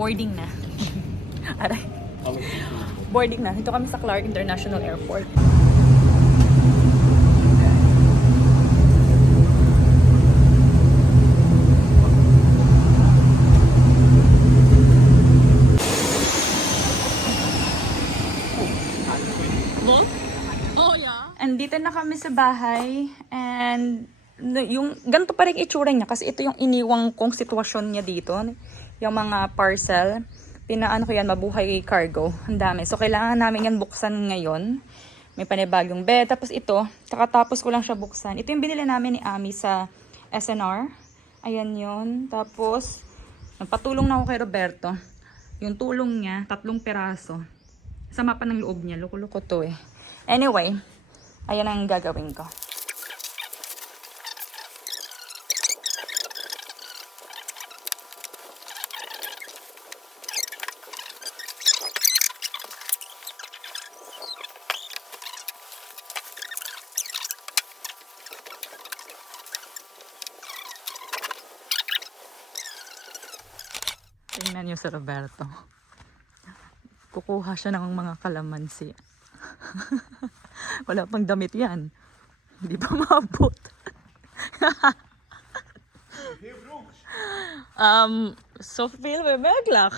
Boarding na. Aray. Boarding na. Dito kami sa Clark International Airport. Oh, yeah. Andito na kami sa bahay and yung ganito pa rin itsura niya kasi ito yung iniwang kong sitwasyon niya dito. Yung mga parcel, pinaano ko yan, mabuhay cargo. Ang dami. So, kailangan namin yan buksan ngayon. May panibagong bed. Tapos ito, kakatapos ko lang siya buksan. Ito yung binili namin ni Ami sa SNR. Ayan yun. Tapos, nagpatulong na ako kay Roberto. Yung tulong niya, 3 peraso. Sama pa ng loob niya. Loko-loko to eh. Anyway, ayan ang gagawin ko. Tingnan niyo si Roberto. Kukuha siya ng mga kalamansi. Wala pang damit yan. Hindi pa maabot. Zoveel we mogelijk.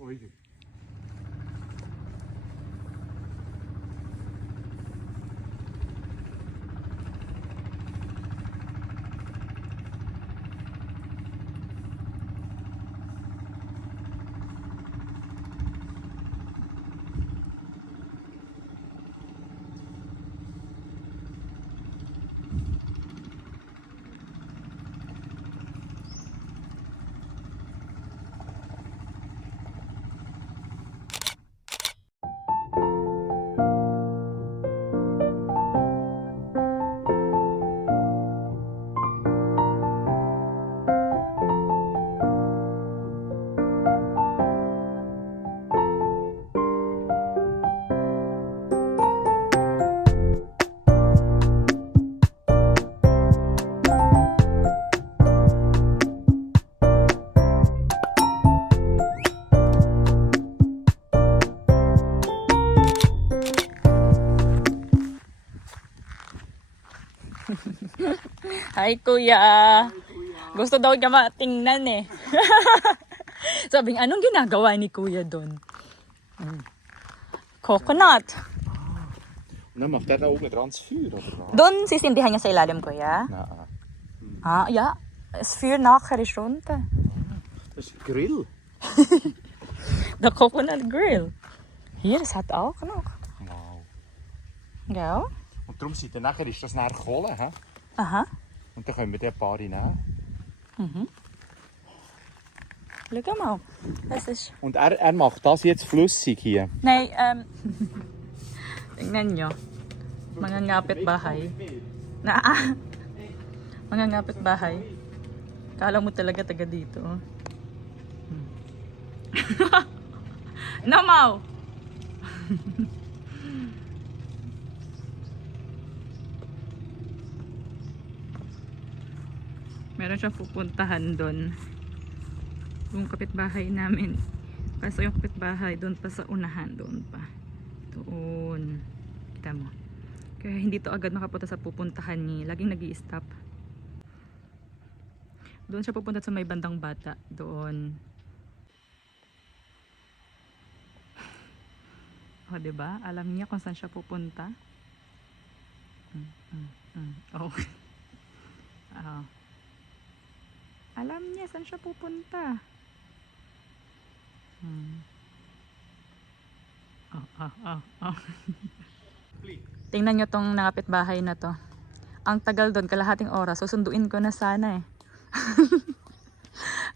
Oei. Hi, Kuya. Gusto daw niya matingnan eh. Sabi, anong ginagawa ni Kuya doon? Coconut. Dan mag daar ook met randsvuur of wat? Doon sisindihan niya sa ilalim, Kuya. Nou, Ah, ja. Het vuur nachher is rond. dat is grill. De coconut grill. Hier is het ook nog. Wauw. Ja. Want daarom zit er nachher is dat naar gollen, hè? Aha. Want dan gaan we met der Party na. Lekker mal. Das ist... Und er macht das jetzt flüssig hier. Nee, tingnan nyo. Mga ngapit bahay. Mga ngapit bahay. Kala mo talaga taga dito. Namaw! Meron siyang pupuntahan doon. Yung kapitbahay namin. Kaso yung kapitbahay doon pa sa unahan. Doon pa. Doon. Kita mo. Kaya hindi to agad makapunta sa pupuntahan niya. Laging nag-i-stop. Doon siya pupunta sa may bandang bata. Doon. O, diba? Alam niya kung saan siya pupunta. Oh. Oh. Alam niya saan siya pupunta. Oh. Tingnan nyo tong nakapit bahay na to. Ang tagal doon, kalahating oras. Susunduin ko na sana eh.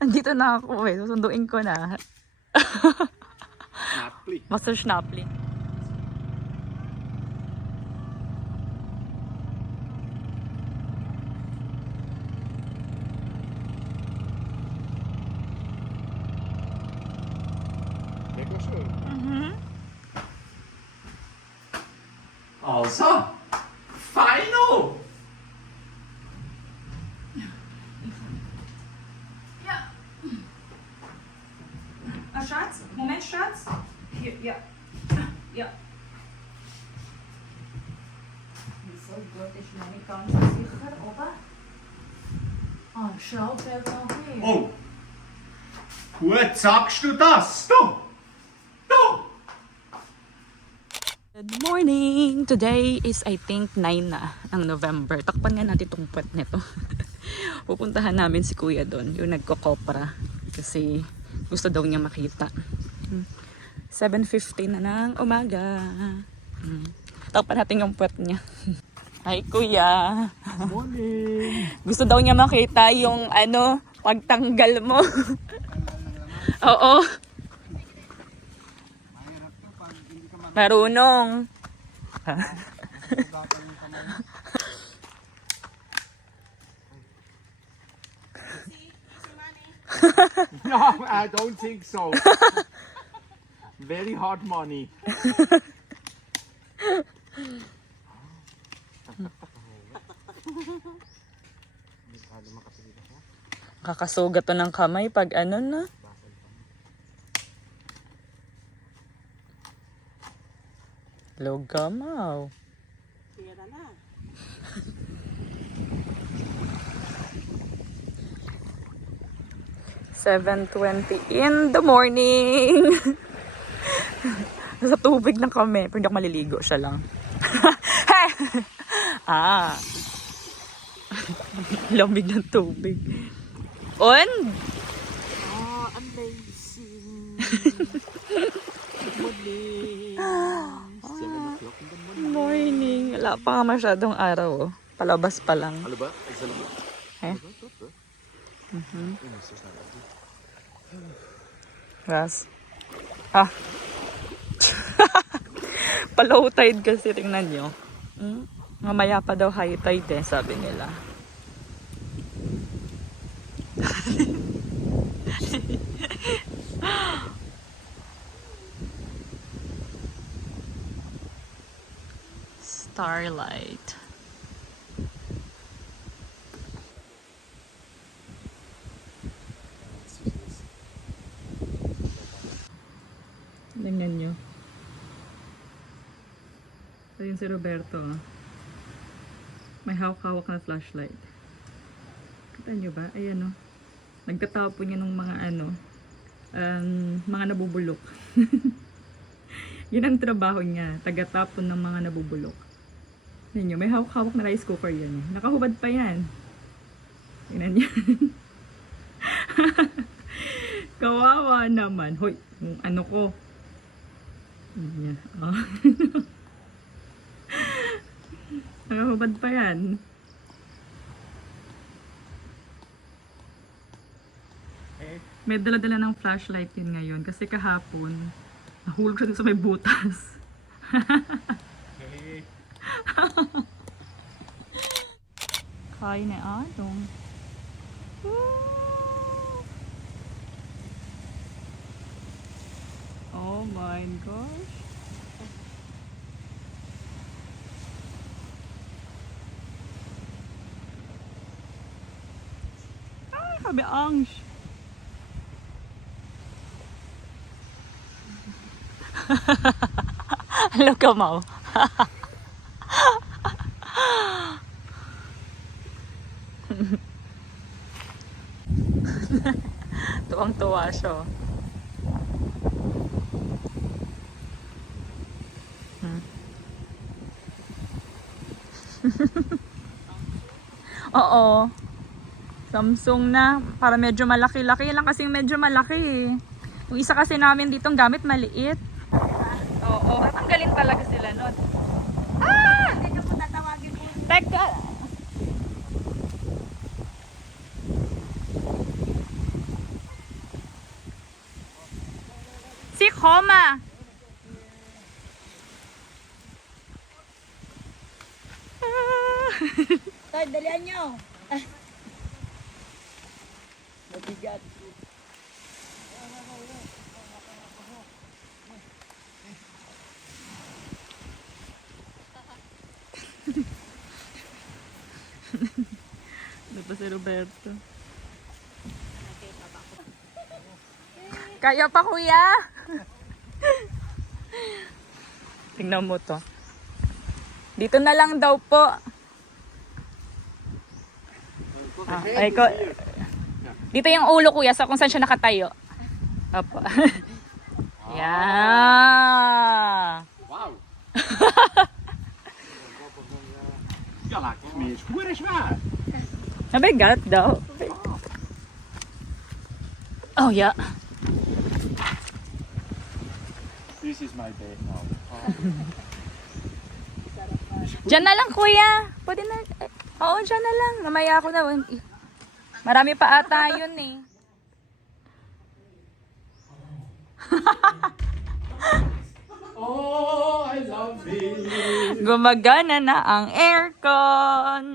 Andito na ako eh. Susunduin ko na. Master Schnappli. Yeah. Yeah. So gut, ich meine, ganz sicher, oder? Ah, schau, fällt noch hin. Oh! Gut, sagst du das? Du! Du! Good morning! Today is, I think, 9 na ng November. Takpan nga natin itong puwet nito. Pupuntahan namin si Kuya doon, yung nagkokopra. Kasi gusto daw niya makita. 7:50 na ng umaga. Takpan natin yung puwet niya. Hi, Kuya! Morning! Gusto daw niya makita yung pagtanggal mo. Oo. Marunong. No, I don't think so. Very hard money. Kakasugat to ng kamay pag na. Logamaw. Pira na. $7:20 in the morning. Sa tubig na kami. Pero hindi ako maliligo. Siya lang. Lamig ng tubig. On? Oh, amazing. Morning. 7 o'clock in the morning. Morning. Wala pa nga masyadong araw. Palabas pa lang. Alle ba? Is dat Eh? Ras. Pa-low tide kasi, tingnan nyo. Mamaya pa daw high tide sabi nila. Starlight. Tingnan nyo. Ito yung si Roberto. May hawak-hawak na flashlight. Kita nyo ba? Ayan o. Nagtatapon niya ng mga mga nabubulok. Yun ang trabaho niya. Tagatapon ng mga nabubulok. Tingnan nyo, may hawak-hawak na rice cooker yan. Nakahubad pa yan. Tingnan nyo. Kawawa naman. Hoy, yung ano ko. Yan. Oh. Nakahubad pa yan. May dala-dala ng flashlight yun ngayon. Kasi kahapon, nahulog siya dun sa may butas. Kain na atong. Oh my gosh. Ay, kabe angst. Look at Mau. Tuwang-tuwa siya. Oo. Samsung na. Para medyo malaki-laki lang kasi medyo malaki eh. Yung isa kasi namin ditong gamit maliit. Oo. Tatanggalin talaga sila nun. Hindi ka po tatawagin po. Teka. Si Koma. Tay, dalian nyo. Mabigat. Ano pa si Roberto? Kaya pa kuya? Tingnan mo to. Dito na lang daw po. Ay ko. Dito yung ulo kuya sa kung saan siya nakatayo. Opo. Yeah. Wauw. Ja, lijkt het meer goed is waar. Nabigat daw. Oh yeah. This is my bed now. Diyan na lang kuya. Pwede na. Oo, diyan na lang. Mamaya ako na. Marami pa ata yun eh. Oh, I love it. Gumagana na ang aircon.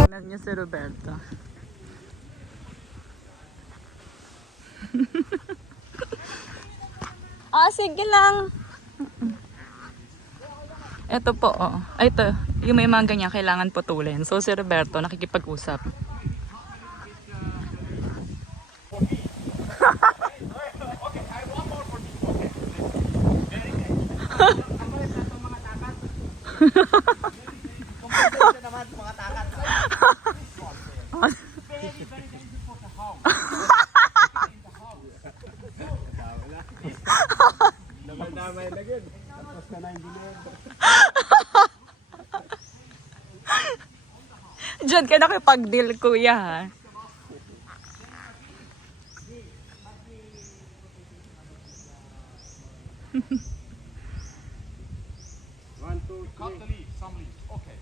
Tignan niyo si Roberto. Sige lang. Ito po, oh. Ay, ito. Yung may mga ganyan, kailangan putulin. So, si Roberto, nakikipag-usap. Damay na gud. Tapos na yung bilog. Diyan ka nakipag-deal, kuya, ha? One, two, cut the leaves, some leaves. Okay.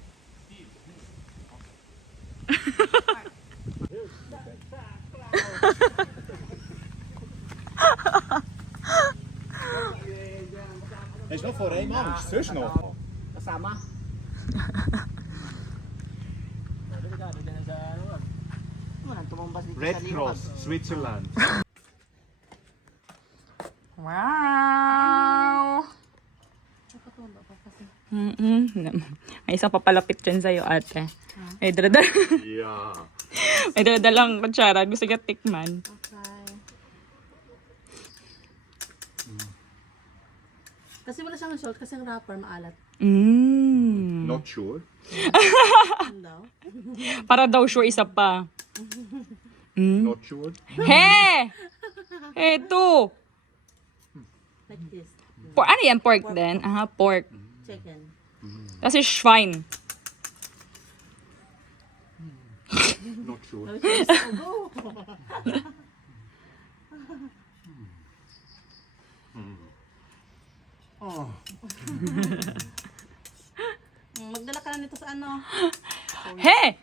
Hij is wel voor één man, zus nog. Kasama. Red Cross, Switzerland. Wow! May isang papalapit dyan sa'yo, ate. May daladal. Ja. May daladalang kutsara. Gusto niya tikman. Kasi wala siyang salt kasi ang wrapper maalat. Not sure. Ano daw? Para daw sure isa pa. Not sure. He! Eto! Like this. Ano yan? Pork din? Aha, pork. Chicken. Kasi Schwein. Not sure. Oh. Magdala ka na nito sa ano? He!